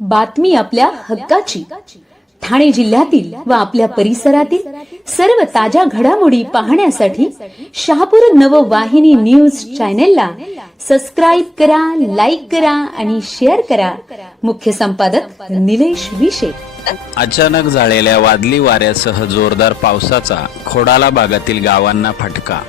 बातमी आपल्या हक्काची. ठाणे जिल्ह्यातील व आपल्या परिसरातील सर्व ताज्या घडामोडी पाहण्यासाठी शहापूर नववाहिनी न्यूज चॅनेलला सबस्क्राईब करा लाईक करा आणि शेअर करा. मुख्य संपादक निलेश विशे. अचानक झालेल्या वादली वाऱ्यासह जोरदार पावसाचा खोडाला भागातील गावांना फटका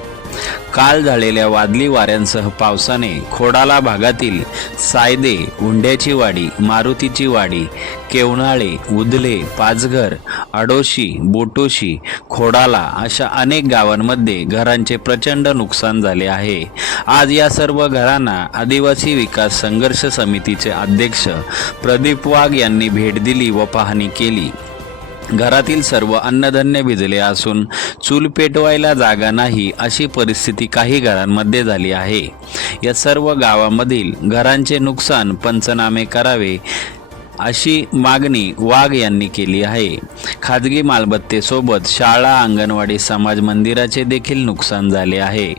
काल झालेल्या वादली वाऱ्यांसह पावसाने खोडाला भागातील सायदे हुंड्याची वाडी मारुतीची वाडी केवणाळे उदले पाचघर अडोशी बोटोशी खोडाला अशा अनेक गावांमध्ये घरांचे प्रचंड नुकसान झाले आहे. आज या सर्व घरांना आदिवासी विकास संघर्ष समितीचे अध्यक्ष प्रदीप वाघ यांनी भेट दिली व पाहणी केली. घरातील सर्व अन्नधान्य भिजले असून चूल पेटवायला जागा नाही अशी परिस्थिती काही घरांमध्ये झाली आहे. या सर्व गावामधील घरांचे नुकसान पंचनामे करावे अशी मागणी वाघ यांनी केली आहे. खाजगी मालमत्तेसोबत शाळा अंगणवाडी समाज मंदिराचे देखील नुकसान झाले आहे.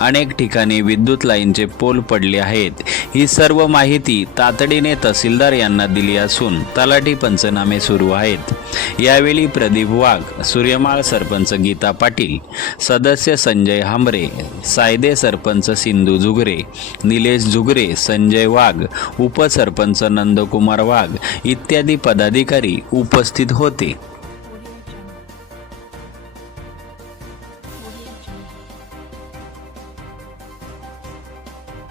अनेक ठिकाणी विद्युत लाईनचे पोल पडले आहेत. ही सर्व माहिती तातडीने तहसीलदार यांना दिली असून तलाठी पंचनामे सुरू आहेत. यावेळी प्रदीप वाघ सूर्यमाळ सरपंच गीता पाटील सदस्य संजय हांबरे सायदे सरपंच सिंधू झुगरे निलेश झुगरे संजय वाघ उपसरपंच नंदकुमार वाघ इत्यादी पदाधिकारी उपस्थित होते.